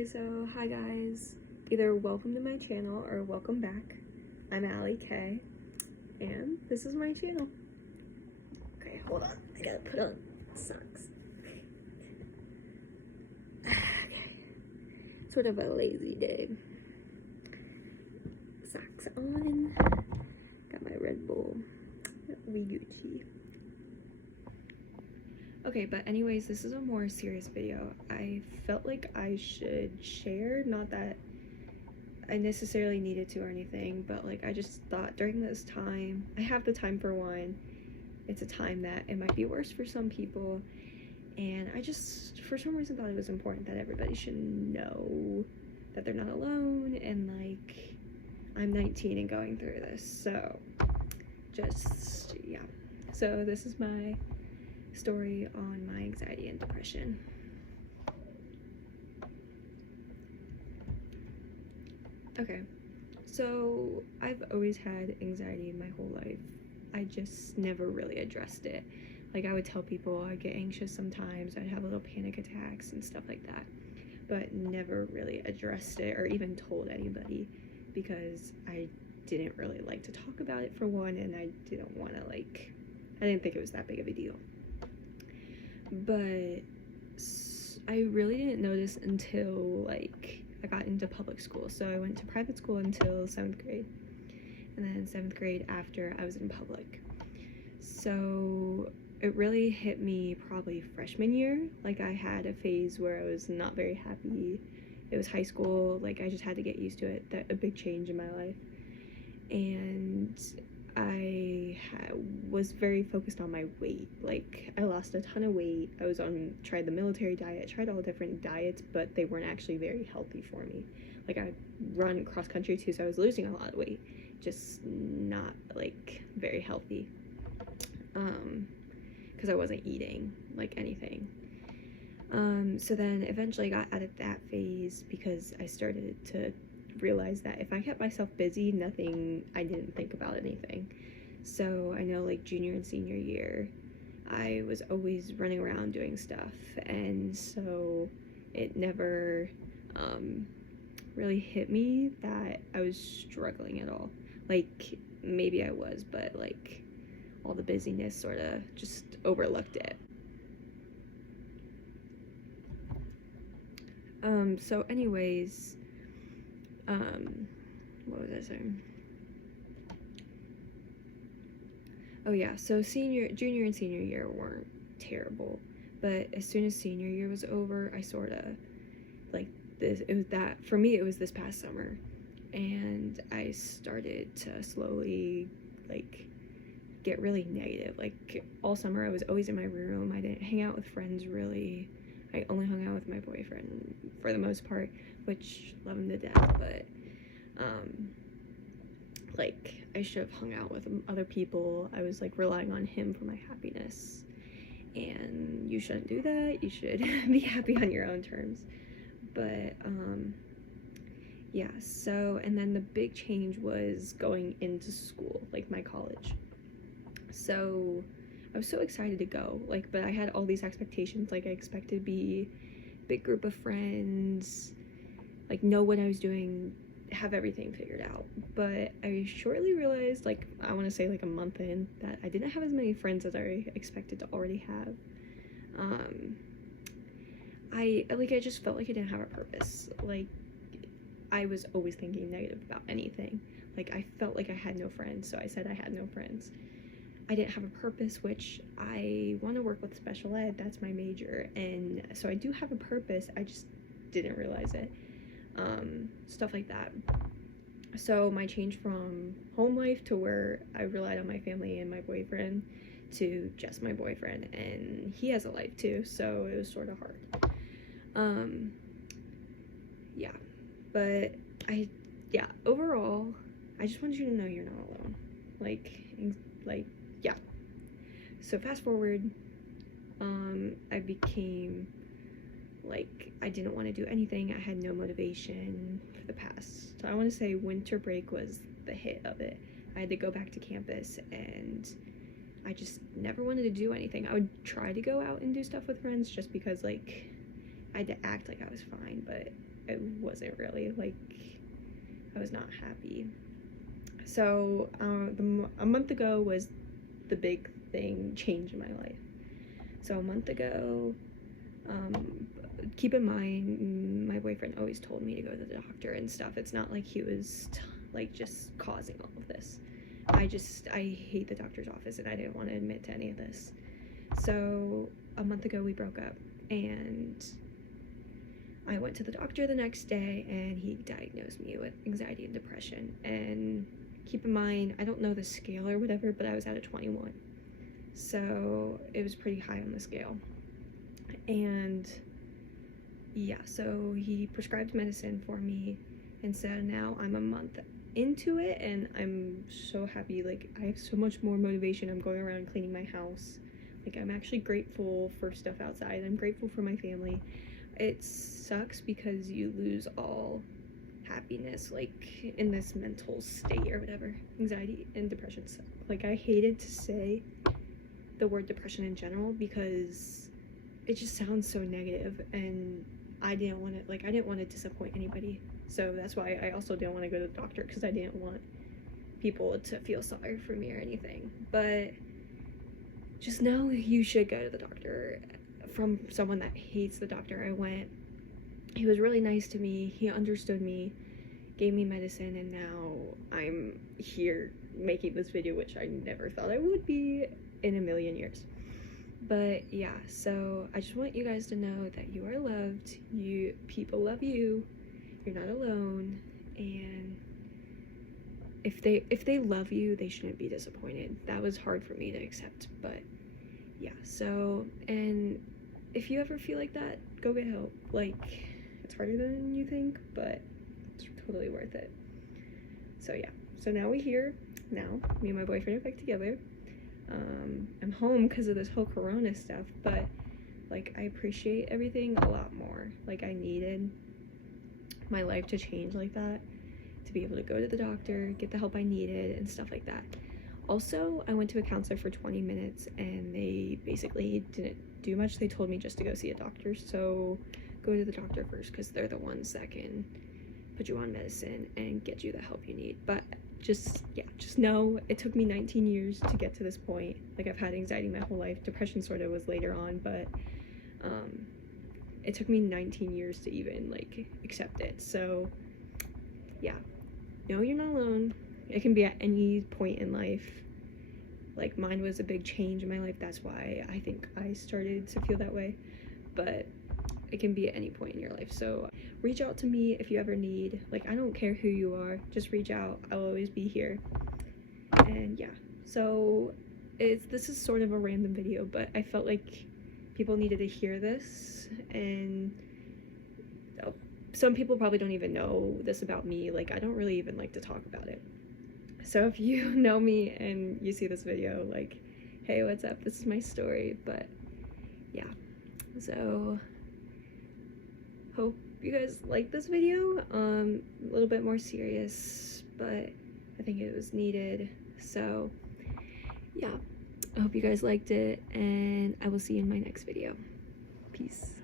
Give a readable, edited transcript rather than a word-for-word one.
Okay, so hi guys. Either welcome to my channel or welcome back. I'm Allie K, and this is my channel. Okay, hold on. I gotta put on socks. Okay. Sort of a lazy day. Socks on. Got my Red Bull. We Gucci. Okay, but anyways, this is a more serious video. I felt like I should share, not that I necessarily needed to or anything, but like I just thought during this time, I have the time for one. It's a time that it might be worse for some people, and I just for some reason thought it was important that everybody should know that they're not alone, and like I'm 19 and going through this, so just yeah. So this is my story on my anxiety and depression. Okay, so I've always had anxiety my whole life. I just never really addressed it. Like I would tell people I get anxious sometimes, I'd have little panic attacks and stuff like that, but never really addressed it or even told anybody because I didn't really like to talk about it for one, and I didn't want to I didn't think it was that big of a deal. But I really didn't notice until like I got into public school. So I went to private school until 7th grade, and then 7th grade after I was in public. So it really hit me probably freshman year. Like I had a phase where I was not very happy. It was high school, like I just had to get used to it, a big change in my life. And I was very focused on my weight. Like I lost a ton of weight. I was tried the military diet, tried all different diets, but they weren't actually very healthy for me. Like I run cross country too, so I was losing a lot of weight, just not like very healthy. Because I wasn't eating like anything. So then eventually I got out of that phase because I started to realize that if I kept myself busy, I didn't think about anything. So I know like junior and senior year, I was always running around doing stuff, and so it never really hit me that I was struggling at all. Like maybe I was, but like all the busyness sort of just overlooked it. So anyways, what was I saying? Oh yeah, so junior and senior year weren't terrible, but as soon as senior year was over, I sort of for me it was this past summer, and I started to slowly like get really negative. Like all summer I was always in my room. I didn't hang out with friends really. I only hung out with my boyfriend for the most part, which love him to death, but like I should have hung out with other people. I was like relying on him for my happiness, and you shouldn't do that. You should be happy on your own terms. But yeah, so and then the big change was going into school, like my college. So I was so excited to go, like, but I had all these expectations. Like I expected to be a big group of friends, like know what I was doing, have everything figured out. But I shortly realized, like I want to say like a month in, that I didn't have as many friends as I expected to already have. I just felt like I didn't have a purpose. Like I was always thinking negative about anything. Like I felt like I had no friends, so I said I had no friends. I didn't have a purpose, which I want to work with special ed. That's my major, and so I do have a purpose. I just didn't realize it. Stuff like that. So my change from home life to where I relied on my family and my boyfriend to just my boyfriend, and he has a life too, so it was sort of hard. Yeah, but overall, I just wanted you to know you're not alone. Yeah. So fast forward, I became like I didn't want to do anything. I had no motivation for the past. So I want to say winter break was the hit of it. I had to go back to campus, and I just never wanted to do anything. I would try to go out and do stuff with friends just because like I had to act like I was fine, but I wasn't really, like, I was not happy. So a month ago was the big change in my life. So a month ago, keep in mind, my boyfriend always told me to go to the doctor and stuff. It's not like he was like just causing all of this. I hate the doctor's office, and I didn't want to admit to any of this. So a month ago we broke up, and I went to the doctor the next day, and he diagnosed me with anxiety and depression. And keep in mind, I don't know the scale or whatever, but I was at a 21. So it was pretty high on the scale. And yeah, so he prescribed medicine for me, and so now I'm a month into it, and I'm so happy. Like, I have so much more motivation. I'm going around cleaning my house. Like, I'm actually grateful for stuff outside. I'm grateful for my family. It sucks because you lose all happiness, like, in this mental state or whatever. Anxiety and depression suck. Like, I hated to say the word depression in general because it just sounds so negative, and I didn't want to disappoint anybody. So that's why I also didn't want to go to the doctor, because I didn't want people to feel sorry for me or anything. But just know you should go to the doctor. From someone that hates the doctor, I went. He was really nice to me. He understood me, gave me medicine, and now I'm here making this video, which I never thought I would be in a million years. But yeah, so I just want you guys to know that you are loved. People love you. You're not alone. And if they love you, they shouldn't be disappointed. That was hard for me to accept, but yeah. So, and if you ever feel like that, go get help. Like, it's harder than you think, but it's totally worth it. So yeah, so now we're here. Now me and my boyfriend are back together. I'm home because of this whole corona stuff, but like, I appreciate everything a lot more. Like, I needed my life to change like that, to be able to go to the doctor, get the help I needed, and stuff like that. Also, I went to a counselor for 20 minutes, and they basically didn't do much. They told me just to go see a doctor. So go to the doctor first, because they're the ones that can put you on medicine and get you the help you need. But just know it took me 19 years to get to this point. Like, I've had anxiety my whole life. Depression sort of was later on, but it took me 19 years to even like accept it. So yeah, no, you're not alone. It can be at any point in life. Like, mine was a big change in my life. That's why I think I started to feel that way. But it can be at any point in your life. So reach out to me if you ever need. Like, I don't care who you are. Just reach out. I'll always be here. And yeah, so this is sort of a random video, but I felt like people needed to hear this. And some people probably don't even know this about me. Like, I don't really even like to talk about it. So if you know me and you see this video, like, hey, what's up? This is my story. But yeah, so hope you guys like this video. A little bit more serious, but I think it was needed. So yeah, I hope you guys liked it, and I will see you in my next video. Peace.